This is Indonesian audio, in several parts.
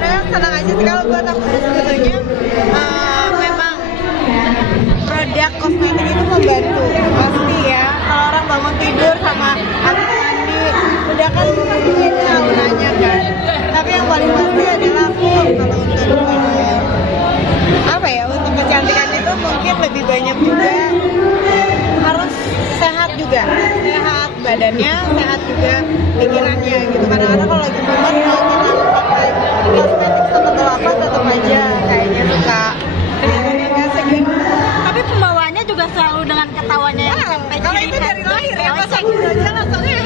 kadang-kadang senang aja sih kalau buat aku sih sebetulnya memang produk kosmetik itu membantu pasti ya. Kalau orang bangun tidur sama habis mandi udah kan pasti beda auranya kan. Tapi yang paling pasti adalah aku kalau untuk apa ya, untuk kecantikan itu mungkin lebih banyak juga harus sehat juga, sehat badannya, sehat juga pikirannya gitu. Kadang-kadang kalau lagi mumet kalau kita pakai kosmetik tertentu apa tetap aja kayaknya suka nggak segitu. Tapi pembawaannya juga selalu dengan ketawanya yang kalau itu dari lahir ya, masa gitu aja langsung ya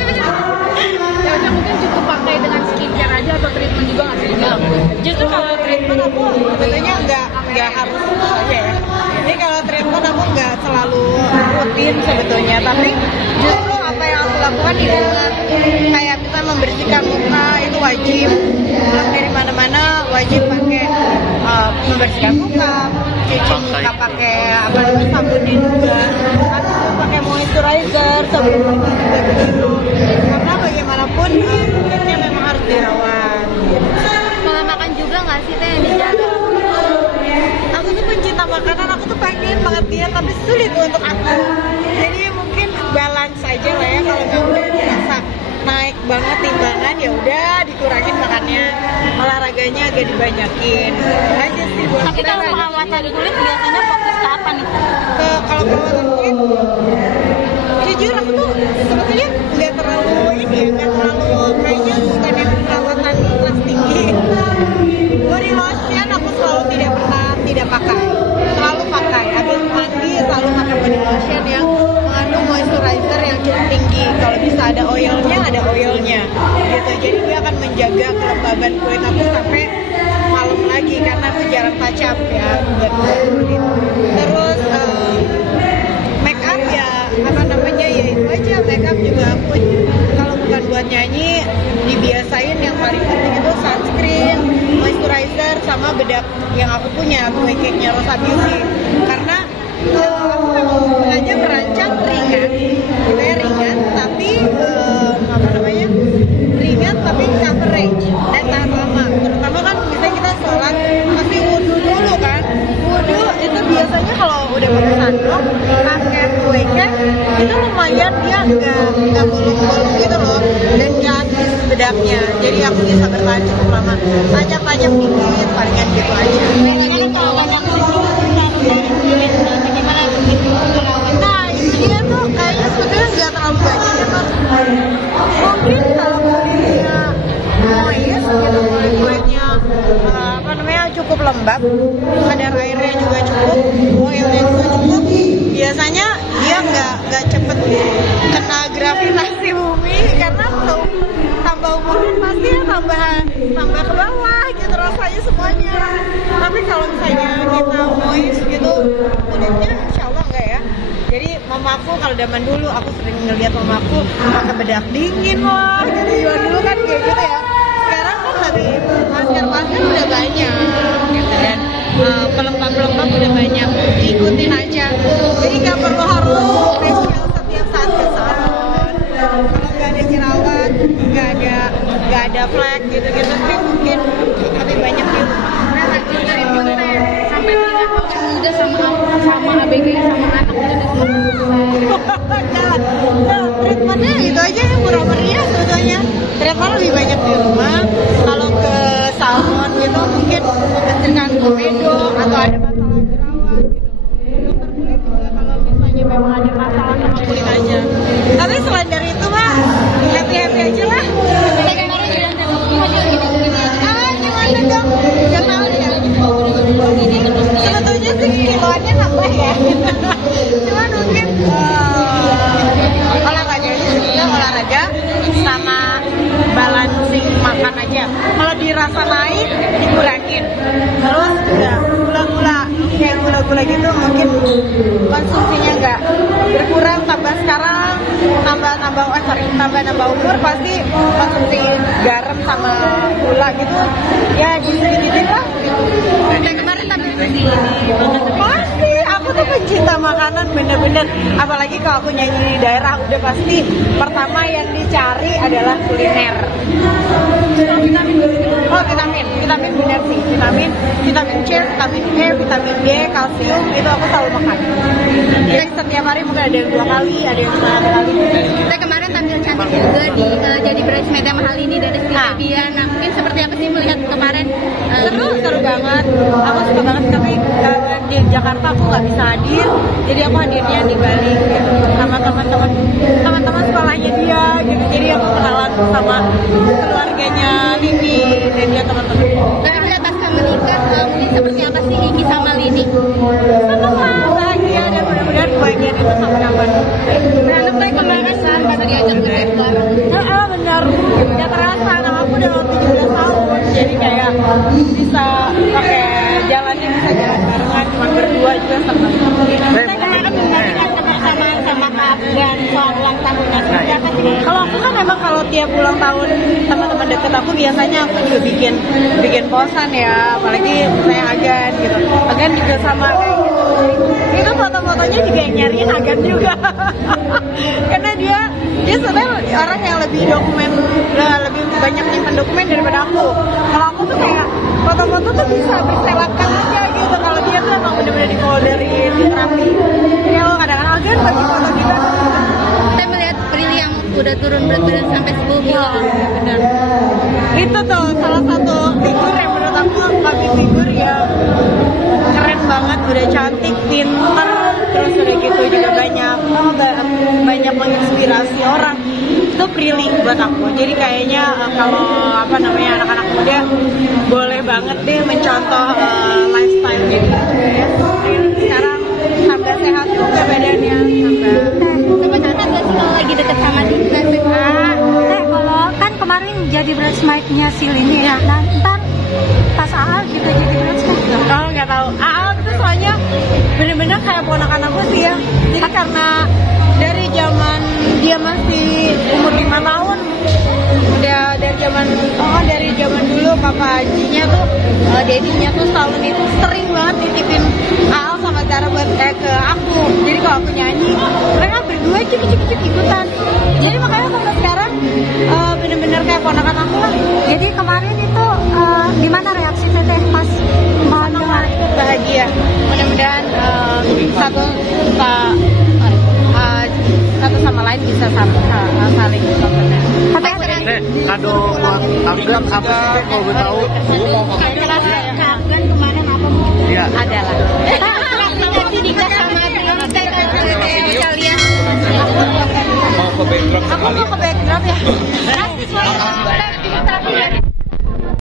udah mungkin cukup pakai dengan skincare aja atau treatment juga nggak sih dibilang? Justru kalau treatment aku sebetulnya nggak harus aja ya. Jadi kalau treatment aku nggak selalu rutin sebetulnya, tapi justru apa yang aku lakukan di rumah kayak bisa membersihkan muka itu wajib. Pulang dari mana-mana wajib pakai membersihkan muka, cuci muka pakai apa namanya sabunnya juga, habis itu pakai moisturizer sebelum mandi juga begitu. Karena bagaimanapun kulitnya memang harus dirawat. Pola makan juga nggak sih teh yang dijaga? Aku tuh pencinta makanan, aku tuh pengen banget diet tapi sulit untuk aku. Jadi mungkin balance aja lah ya, kalau nggak udah dirasa naik banget timbangan ya udah dikurangin makannya, olahraganya agak dibanyakin aja sih buat. Tapi kalau perawatan kulit biasanya fokus ke apa nih? Kalau perawatan kulit jujur aku tuh sebetulnya nggak terlalu ini ya, nggak terlalu kayaknya bukan yang perawatan kelas tinggi. Body lotion aku selalu tidak pakai, selalu pakai habis mandi selalu pakai body lotion yang mengandung moisturizer yang cukup tinggi. Kalau bisa ada oilnya gitu, jadi dia akan menjaga kelembaban kulit aku sampai malam lagi karena aku jarang touch up ya buat kulit. Terus make up ya apa namanya ya itu aja, make up juga aku kalau bukan buat nyanyi dibiasain yang paling penting itu sunscreen, moisturizer sama bedak yang aku punya kue cake-nya Rosa Beauty, karena aku memang sengaja merancang ringan gitu ya, ringan tapi apa namanya ringan tapi coverage dan tahan lama. Terutama kan misalnya kita sholat pasti wudhu dulu kan, wudhu itu biasanya kalau udah pakai sandok pakai kue cake itu lumayan dia nggak bolong-bolong gitu loh dan nggak habis bedaknya, jadi aku bisa bertahan cukup lama. Tajam-tajam dikit palingan gitu aja. Karena kalau banyak bagaimana begitu perawatan? Nah itu dia tuh kayaknya sebenarnya nggak terlalu banyak ya kan. Mungkin kalau kulitnya moist gitu, kulitnya apa namanya cukup lembab, kadar airnya juga cukup, oilnya juga cukup, biasanya dia nggak cepet kena gravitasi bumi karena tambah umur pasti ya tambah ke bawah gitu rasanya semuanya. Tapi kalau misalnya kita moist gitu kulitnya insya Allah enggak ya. Jadi mamaku kalau zaman dulu aku sering ngeliat mamaku pakai bedak dingin lah gitu, zaman dulu kan kayak gitu ya. Sekarang kan lebih masker udah banyak gitu dan pelembab udah banyak, ikutin aja. Jadi nggak perlu harus facial setiap saat ke salon. Kalau nggak ada jerawat, nggak ada flek gitu-gitu sih mungkin lebih banyak di rumah. Nah, dari konten sampai melihat awet muda sama ABG sama anak Nah, treatmentnya gitu aja ya, murah meriah sebetulnya. Treatment lebih banyak di rumah. Kalau ke salon gitu mungkin membersihkan komedo atau ada masalah jerawat gitu. Dokter kulit juga kalau misalnya memang ada masalah sama kulit aja. Tapi selain dari itu mah happy aja lah. kemarin jalan sama aja Gimana dong? Gak tahu ya. Sebetulnya sih kiloannya nambah ya. Cuman mungkin olahraganya juga olahraga sama balancing makan aja. Kalau dirasa naik dikurangin. Terus juga gula-gula gitu mungkin konsumsinya nggak berkurang, tambah sekarang tambah umur pasti konsumsi garam sama gula gitu ya disedikit lah. kemarin tapi ini Pasti aku tuh pencinta makanan bener-bener. Apalagi kalau aku nyanyi di daerah, udah pasti pertama yang dicari adalah kuliner. Oh, vitamin bener sih. Vitamin C, vitamin E, vitamin D, kalsium itu aku selalu makan. Jadi setiap hari mungkin ada yang 2 kali, ada yang 1 kali. Kita kemarin tampil cantik juga di jadi bridesmaid mahal ini dari Sylvia. Nah, mungkin seperti apa sih melihat kemarin? Seru banget. Aku suka banget, tapi di Jakarta aku nggak bisa hadir, jadi aku hadirnya di Bali gitu, sama teman-teman sekolahnya dia gitu. Jadi aku kenalan sama keluarganya Lini dan dia teman-teman. Tapi melihat pasca menikah, mungkin seperti apa sih Iki sama Lini? Seneng lah, bahagia, dan mudah-mudahan kebahagiaan itu sampai kapan. Berantem kayak kemarin kan pas diajak ke bareng. Benar, nggak terasa. Nama aku udah 17 tahun, jadi kayak bisa pakai jalannya, bisa jalan barengan, cuma berdua juga seneng. Saya kemarin membagikan kebersamaan sama Kak Afgan soal ulang tahunnya. Seperti apa sih? Kalau aku kan emang kalau tiap ulang tahun teman-teman deket aku biasanya aku juga bikin posan ya, apalagi saya Agan gitu. Agan juga sama kayak gitu. Itu foto-fotonya juga yang nyariin Agan juga. Karena dia sebenarnya orang yang lebih banyak nyimpen dokumen daripada aku. Kalau aku tuh kayak foto-foto tuh bisa berselatkan aja gitu. Kalau dia tuh emang bener-bener di folderin, rapi. Jadi kalau kadang-kadang Agan bagi foto kita. Saya melihat Prilly yang udah turun berat badan sampai 10 kilo. Bener. Itu tuh salah satu figur yang menurut aku public figur yang keren banget, udah cantik, pinter, terus udah gitu juga banyak menginspirasi orang. Itu Prilly buat aku. Jadi kayaknya kalau anak-anak muda boleh banget deh mencontoh lifestyle gitu ya. Sekarang tambah sehat juga badannya, Sempat cerita nggak sih kalau lagi deket sama Dina? Kalau kan kemarin jadi bridesmaid-nya si Lini ya, dan ntar pas Aal juga jadi bridesmaid. Oh, nggak tahu. Aal itu soalnya bener-bener kayak ponakan aku sih ya. Jadi karena dari zaman dia masih umur 5 tahun, udah dari zaman dulu papa Hajinya tuh, dedinya tuh selalu sering banget nitipin Aal sama Zara buat ke aku. Jadi kalau aku nyanyi, mereka berdua cip-cip ikutan. Jadi makanya sampai sekarang bener-bener kayak ponakan aku lah. Jadi kemarin itu gimana reaksi Teteh pas mau dengar? Bahagia. Mudah-mudahan satu sama lain bisa saling kado buat Afgan apa sih kalau gue tahu? Afgan kemarin apa? Iya. Adalah. Kasih nikah sama kalian. Mau ke backdrop Aku mau ke backdrop ya.